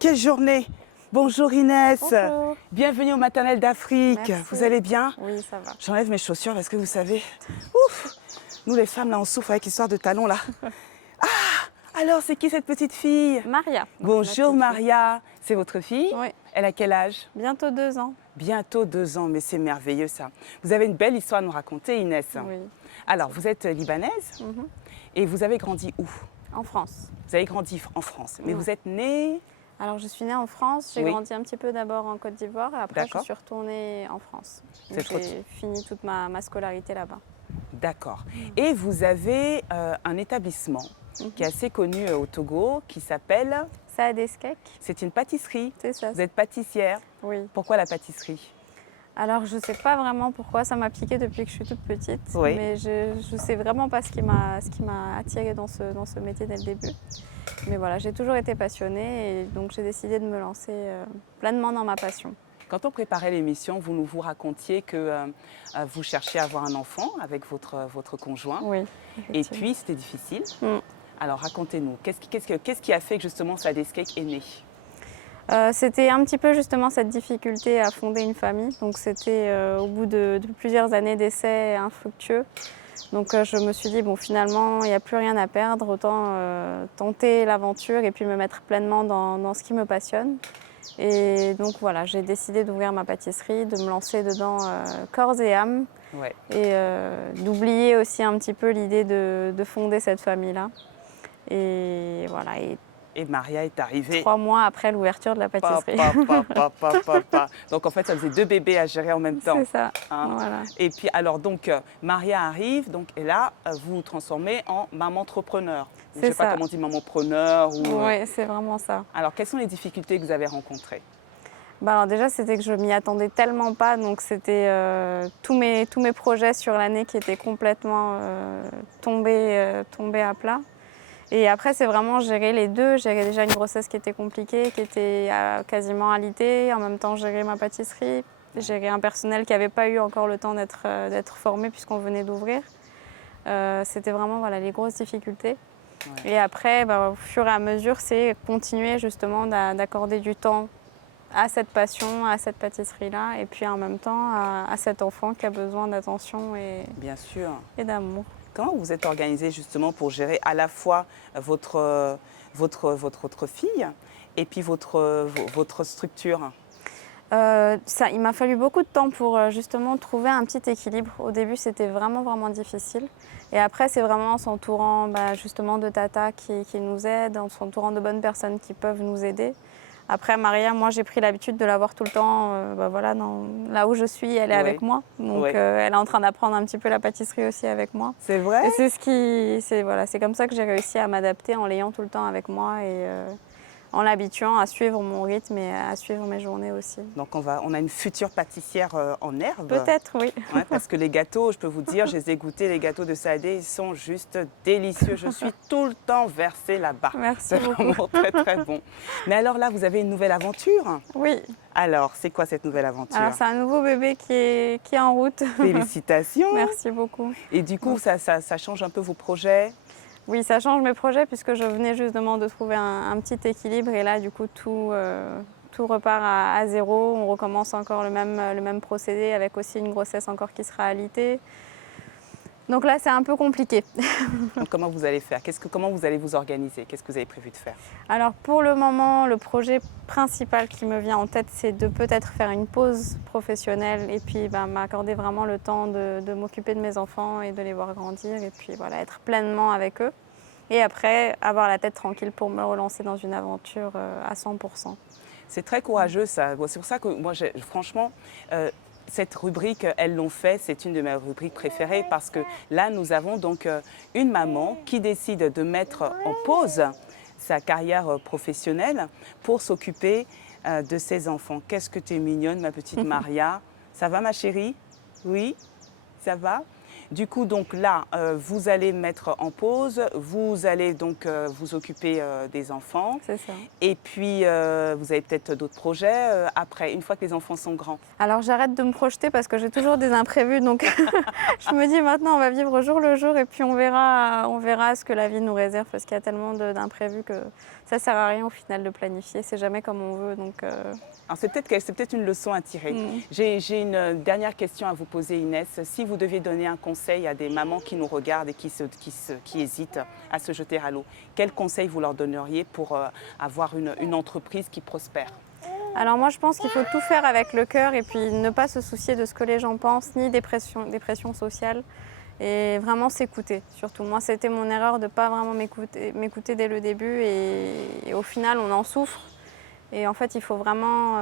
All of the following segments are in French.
Quelle journée! Bonjour Inès. Bonjour. Bienvenue au Maternelle d'Afrique. Merci. Vous allez bien? Oui, ça va. J'enlève mes chaussures parce que vous savez, ouf, nous les femmes là on souffre avec l'histoire de talons là. Alors c'est qui cette petite fille? Maria. Bonjour Ma petite fille. Maria, c'est votre fille? Oui, Elle a quel âge? bientôt 2 ans. Bientôt 2 ans, mais c'est merveilleux ça. Vous avez une belle histoire à nous raconter Inès. Oui. Alors vous êtes libanaise Mhm. et vous avez grandi où? En France. Vous avez grandi en France, mais Ouais. vous êtes née... Alors, je suis née en France. J'ai Oui. grandi un petit peu d'abord en Côte d'Ivoire et après, je D'accord. suis retournée en France. C'est Donc, trop- j'ai fini toute ma scolarité là-bas. D'accord. Et vous avez un établissement qui est assez connu au Togo qui s'appelle... Ça a des skeks, C'est une pâtisserie. c'est ça? Vous êtes pâtissière. Oui. Pourquoi la pâtisserie? Alors, je ne sais pas vraiment pourquoi ça m'a piqué depuis que je suis toute petite, Oui. mais je ne sais vraiment pas ce qui m'a attirée dans ce métier dès le début. Mais voilà, j'ai toujours été passionnée et donc j'ai décidé de me lancer pleinement dans ma passion. Quand on préparait l'émission, vous racontiez que vous cherchiez à avoir un enfant avec votre conjoint. Oui. Et effectivement. puis, c'était difficile. Mm. Alors, racontez-nous, qu'est-ce qui a fait que justement Sadeskek est né? C'était un petit peu justement cette difficulté à fonder une famille. Donc c'était au bout de plusieurs années d'essais infructueux. Donc je me suis dit, bon finalement, il n'y a plus rien à perdre, autant tenter l'aventure et puis me mettre pleinement dans ce qui me passionne. Et donc voilà, j'ai décidé d'ouvrir ma pâtisserie, de me lancer dedans corps et âme Ouais. et d'oublier aussi un petit peu l'idée de fonder cette famille-là. Et voilà, Et Maria est arrivée. 3 mois après l'ouverture de la pâtisserie. Pa. Donc en fait, ça faisait 2 bébés à gérer en même temps. C'est ça, Hein. voilà. Et puis alors donc Maria arrive, donc et là vous vous transformez en maman entrepreneur. Je ne sais C'est pas ça. comment on dit maman-preneur ou. Oui, c'est vraiment ça. Alors quelles sont les difficultés que vous avez rencontrées? Bah alors déjà, c'était que je m'y attendais tellement pas, donc c'était tous mes projets sur l'année qui étaient complètement tombés à plat. Et après, c'est vraiment gérer les deux. Gérer déjà une grossesse qui était compliquée, qui était quasiment alitée. En même temps, gérer ma pâtisserie. Gérer un personnel qui n'avait pas eu encore le temps d'être formé puisqu'on venait d'ouvrir. C'était vraiment voilà, les grosses difficultés. Ouais. Et après, bah, au fur et à mesure, c'est continuer justement d'accorder du temps à cette passion, à cette pâtisserie-là, et puis en même temps à cet enfant qui a besoin d'attention Bien sûr. et d'amour. Comment vous êtes organisée justement pour gérer à la fois votre fille et puis votre structure? Il m'a fallu beaucoup de temps pour justement trouver un petit équilibre. Au début, c'était vraiment difficile. Et après, c'est vraiment en s'entourant justement de Tata qui nous aide, en s'entourant de bonnes personnes qui peuvent nous aider. Après, Maria, moi, j'ai pris l'habitude de la voir tout le temps. Voilà, là où je suis, elle est Oui. avec moi. Donc, Oui. elle est en train d'apprendre un petit peu la pâtisserie aussi avec moi. C'est vrai? Et c'est comme ça que j'ai réussi à m'adapter en l'ayant tout le temps avec moi et en l'habituant à suivre mon rythme et à suivre mes journées aussi. Donc on a une future pâtissière en herbe. Peut-être, oui. Ouais, parce que les gâteaux, je peux vous dire, je les ai goûtés, les gâteaux de Saadé, ils sont juste délicieux. Je suis tout le temps versée là-bas. Merci C'est beaucoup. vraiment très bon. Mais alors là, vous avez une nouvelle aventure. Oui, Alors, c'est quoi cette nouvelle aventure? alors c'est un nouveau bébé qui est en route. Félicitations. Merci beaucoup. Et du coup, ça change un peu vos projets? Oui, ça change mes projets puisque je venais justement de trouver un petit équilibre et là, du coup, tout repart à zéro. On recommence encore le même procédé avec aussi une grossesse encore qui sera alitée. Donc là, c'est un peu compliqué. Donc, comment vous allez faire? Comment vous allez vous organiser? Qu'est-ce que vous avez prévu de faire? Alors pour le moment, le projet principal qui me vient en tête, c'est de peut-être faire une pause professionnelle et puis m'accorder vraiment le temps de m'occuper de mes enfants et de les voir grandir et puis voilà, être pleinement avec eux. Et après, avoir la tête tranquille pour me relancer dans une aventure à 100%. C'est très courageux ça. Bon, c'est pour ça que moi, franchement, cette rubrique, elles l'ont fait, c'est une de mes rubriques préférées parce que là, nous avons donc une maman qui décide de mettre en pause sa carrière professionnelle pour s'occuper de ses enfants. Qu'est-ce que tu es mignonne, ma petite Maria. Ça va, ma chérie? Oui, ça va? Du coup, donc là, vous allez mettre en pause, vous allez donc vous occuper des enfants. C'est ça. Et puis, vous avez peut-être d'autres projets après, une fois que les enfants sont grands. Alors j'arrête de me projeter parce que j'ai toujours des imprévus, donc je me dis maintenant on va vivre au jour le jour et puis on verra ce que la vie nous réserve parce qu'il y a tellement d'imprévus que ça sert à rien au final de planifier, c'est jamais comme on veut. Donc, Alors c'est peut-être une leçon à tirer. J'ai une dernière question à vous poser, Inès. Si vous deviez donner un conseil à des mamans qui nous regardent et qui hésitent à se jeter à l'eau, quel conseil vous leur donneriez pour avoir une entreprise qui prospère? Alors moi je pense qu'il faut tout faire avec le cœur et puis ne pas se soucier de ce que les gens pensent, ni des pressions sociales et vraiment s'écouter surtout. Moi c'était mon erreur de ne pas vraiment m'écouter dès le début et au final on en souffre et en fait il faut vraiment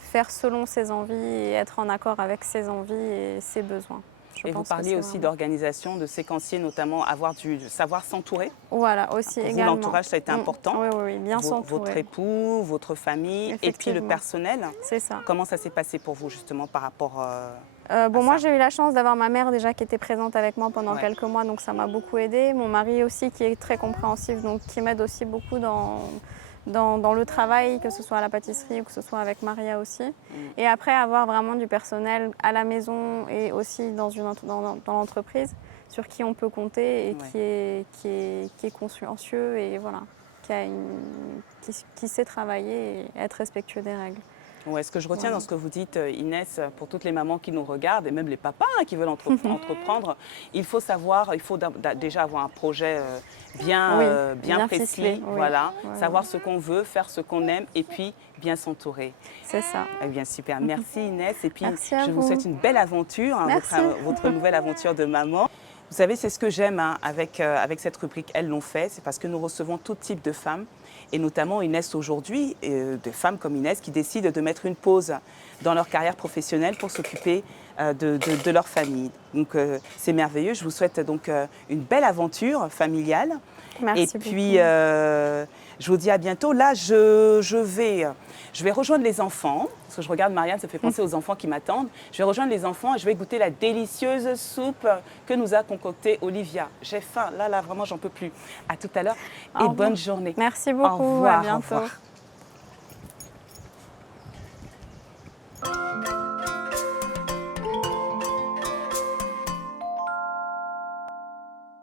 faire selon ses envies et être en accord avec ses envies et ses besoins. Et vous parliez aussi d'organisation, de séquencier, notamment savoir s'entourer. Voilà, aussi Pour également. Vous, l'entourage, ça a été important. Oui, bien s'entourer. Votre époux, votre famille et puis le personnel. C'est ça. Comment ça s'est passé pour vous justement par rapport moi j'ai eu la chance d'avoir ma mère déjà qui était présente avec moi pendant quelques mois, donc ça m'a beaucoup aidée. Mon mari aussi qui est très compréhensif, donc qui m'aide aussi beaucoup dans le travail, que ce soit à la pâtisserie ou que ce soit avec Maria aussi. Et après, avoir vraiment du personnel à la maison et aussi dans l'entreprise sur qui on peut compter et qui est consciencieux et voilà, qui sait travailler et être respectueux des règles. Ouais, ce que je retiens dans ce que vous dites, Inès, pour toutes les mamans qui nous regardent et même les papas qui veulent entreprendre, il faut déjà avoir un projet bien précis, ficelé, voilà, savoir ce qu'on veut, faire ce qu'on aime et puis bien s'entourer. C'est ça. Eh bien, super. Merci Inès et puis je vous vous souhaite une belle aventure, votre nouvelle aventure de maman. Vous savez, c'est ce que j'aime avec cette rubrique Elles l'ont fait, c'est parce que nous recevons tout type de femmes, et notamment Inès aujourd'hui, des femmes comme Inès qui décident de mettre une pause dans leur carrière professionnelle pour s'occuper de leur famille. Donc c'est merveilleux, je vous souhaite donc une belle aventure familiale. Merci et puis je vous dis à bientôt. Là, je vais rejoindre les enfants, parce que je regarde Marianne, ça fait penser aux enfants qui m'attendent. Je vais rejoindre les enfants et je vais goûter la délicieuse soupe que nous a concoctée Olivia. J'ai faim, là, vraiment, j'en peux plus. À tout à l'heure et bonne journée. Merci beaucoup, au revoir, à bientôt. Au revoir.